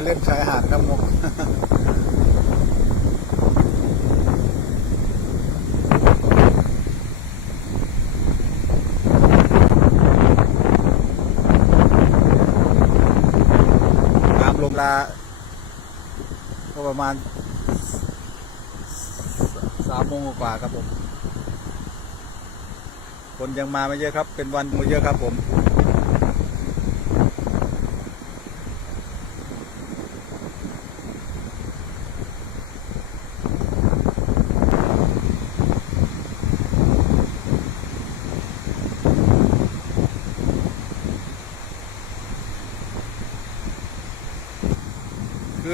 เดินเล่นชายหาดครับมกน้ำลงลาก็ประมาณสามโมงกว่าครับผม คนยังมาไม่เยอะครับ เป็นวันไมาเยอะครับผม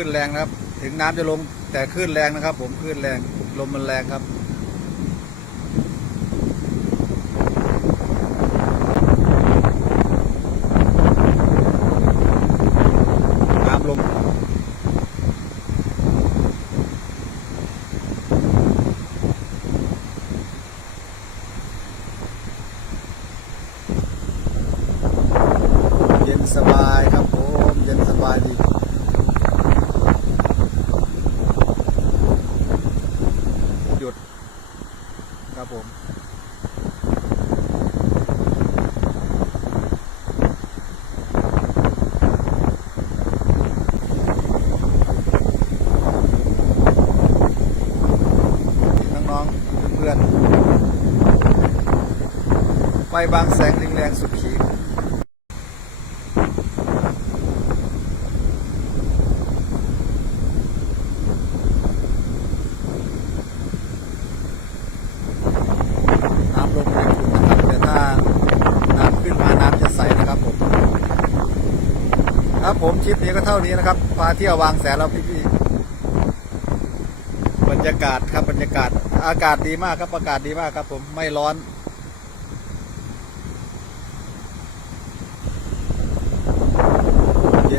นแรงนะครับ ถึงน้ำจะลงแต่คลื่นแรงนะครับ ผมคลื่นแรงลมมันแรงครับ น้ำลงเย็นสบายครับผมเย็นสบายดี หยุดครับผม น้องๆเพื่อนๆ ไฟบางแสงลิงแรงสุดขีดน้ำลงแรงนะครับแต่ถ้าน้ำขึ้นมาน้ำจะใสนะครับผมครับผมคลิปนี้ก็เท่านี้นะครับพาเที่ยววางแสนแล้วพี่ๆบรรยากาศครับบรรยากาศอากาศดีมากครับอากาศดีมากครับผมไม่ร้อน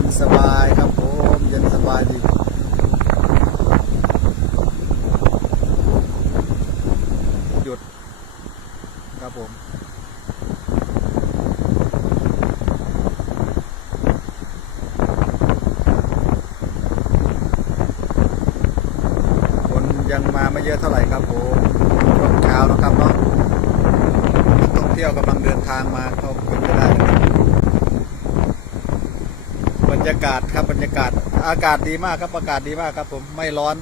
เย็นสบายครับผมเย็นสบายดีหยุดครับผม คนยังมาไม่เยอะเท่าไหร่ครับผมช่วงเช้านะครับเนาะนักท่องเที่ยวกำลังเดินทางมาเข้าเป็นไปได้นะครับบรรยากาศครับบรรยากาศ อากาศดีมากครับอากาศดีมากครับ ผมไม่ร้อน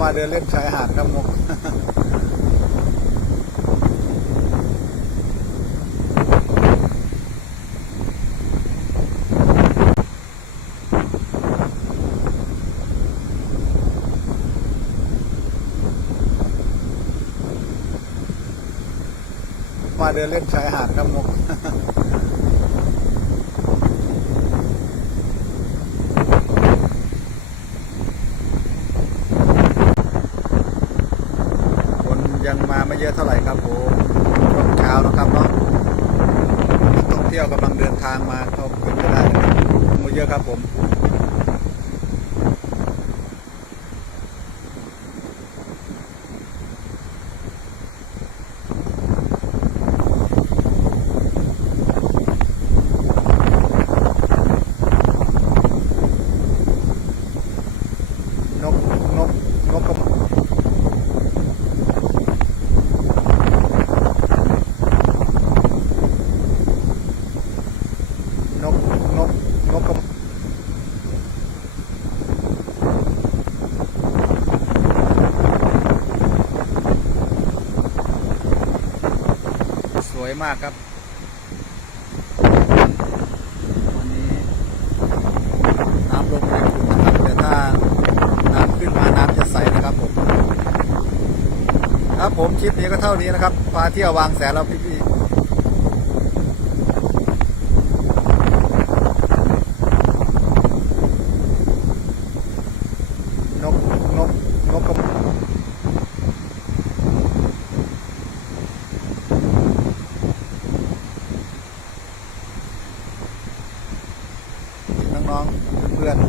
มาเดินเล่นชายหาดครับมก มาเดินเล่นชายหาดครับมกคนยังมาไม่เยอะเท่าไหร่ครับผมช่วงเช้านะครับเนาะนักท่องเที่ยวกำลังเดินทางมาเขาเป็นไปได้นะครับมาเยอะครับผม นกนกนกกระนกนกนกกระส วยมากครับ วันนี้น้ำลงแรงอยู่นะครับแต่ถ้าน้ำขึ้นมาน้ำจะใสนะครับผมครับผมคลิปนี้ก็เท่านี้นะครับพาเที่ยววางแสนแล้วพี่ๆนกนกนกกระ น้องๆเพื่อนๆ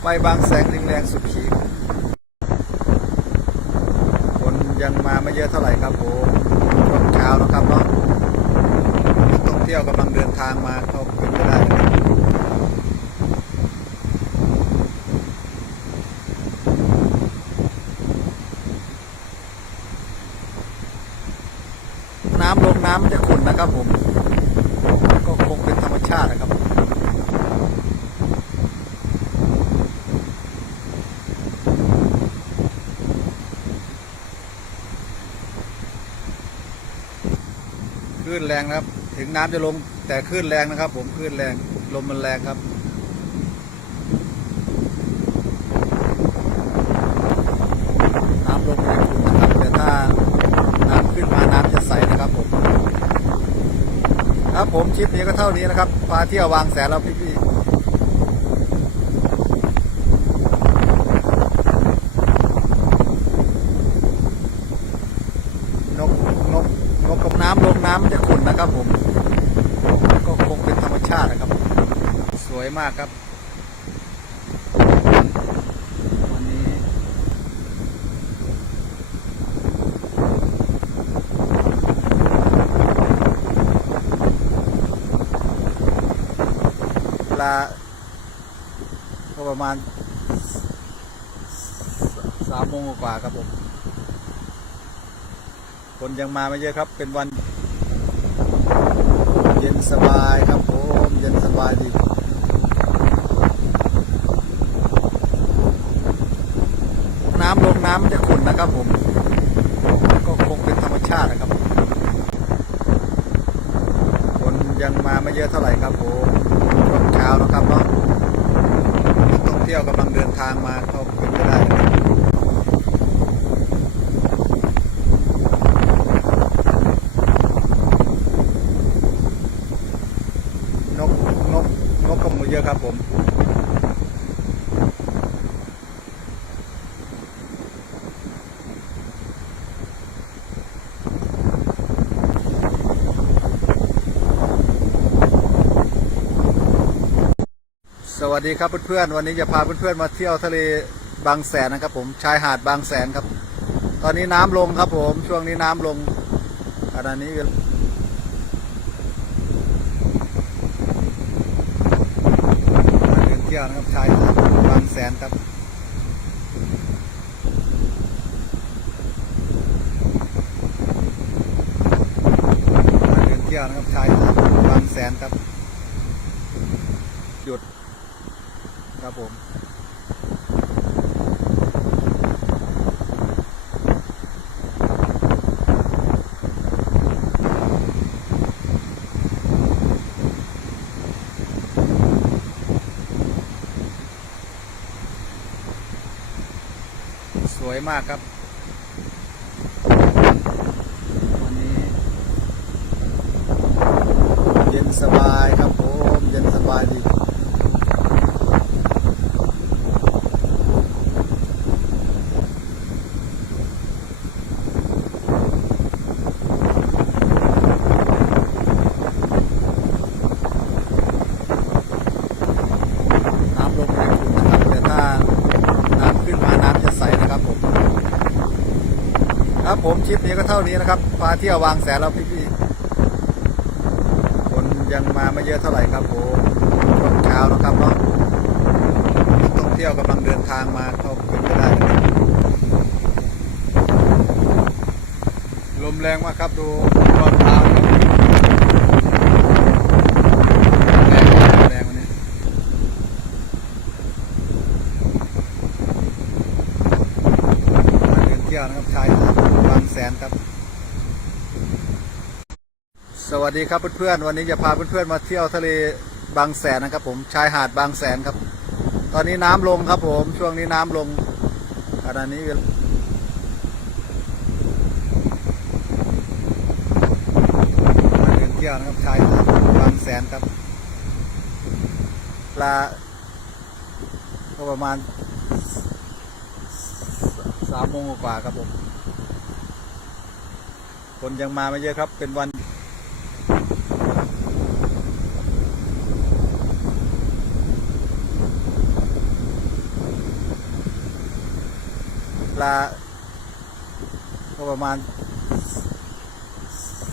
ไฟบางแสงลิงแรงสุดขีดคนยังมาไม่เยอะเท่าไหร่ครับผมช่วงเช้านะครับเนาะนักท่องเที่ยวกำลังเดินทางมาก็เป็นไปได้นะครับน้ำลงน้ำจะขุ่นนะครับผม ก็คงเป็นธรรมชาตินะครับ ค ลื่นแรงนะครับ ถึงน้ำจะลงแต่คลื่นแรงนะครับ ผมคลื่นแรงลมมันแรงครับน้ำลงแรงนะครับแต่ถ้าน้ำขึ้นมาน้ำจะใสนะครับผมครับผมคลิปนี้ก็เท่านี้นะครับพาเที่ยววางแสนแล้วพี่ๆนกนกนกกับน้ำลงน้ำมันจะขุ่นนะครับผม ก็คงเป็นธรรมชาตินะครับ ส วยมากครับ วันนี้เวลาก็ประมาณสามโมงกว่าครับผม คนยังมาไม่เยอะครับ เป็นวันเย็นสบายครับผม เย็นสบายดี น้ำลงน้ำมันจะขุ่นนะครับผม ก็คงเป็นธรรมชาตินะครับ คนยังมาไม่เยอะเท่าไหร่ครับผมช่วงเช้านะครับเนาะนักท่องเที่ยวกำลังเดินทางมาก็เป็นไปได้นะครับนกนกนกก็มาเยอะครับผม ดีครับเพื่อนๆวันนี้จะพาเพื่อนๆมาเที่ยวทะเลบางแสนนะครับ ผมชายหาดบางแสนครับ ตอนนี้น้ำลงครับ ผมช่วงนี้น้ำลงขณะนี้มาเดินเที่ยวนะครับชายหาดบางแสนครับมาเดินเที่ยวนะครับชายหาดบางแสนครับหยุด ครับผมสวยมากครับ วันนี้ เย็นสบายครับผม เย็นสบายดี น้ำลงไม่ขุ่นนะครับแต่ถ้าน้ำขึ้นมาน้ำจะใสนะครับผม ครับผมคลิปนี้ก็เท่านี้นะครับพาเที่ยววางแสนเราพี่ๆคนยังมาไม่เยอะเท่าไหร่ครับผมช่วงเช้านะครับเนาะนักท่องเที่ยวกำลังเดินทางมาก็เป็นไปได้นะลมแรงมากครับดูรอบเท้านะครับแรงแรงวันนี้ มาเดินเที่ยวนะครับชายหาดบางแสนครับ สวัส ดีครับเพื่อนๆวันนี้จะพาเพื่อนๆมาเที่ยวทะเลบางแสนนะครับ ผมชายหาดบางแสนครับ ตอนนี้น้ำลงครับ ผมช่วงนี้น้ำลงขณะนี้มาเดินเที่ยวนะครับชายหาดบางแสนครับเวลาก็ประมาณสามโมงกว่าครับผมคนยังมาไม่เยอะครับเป็นวัน ลา ก็ประมาณ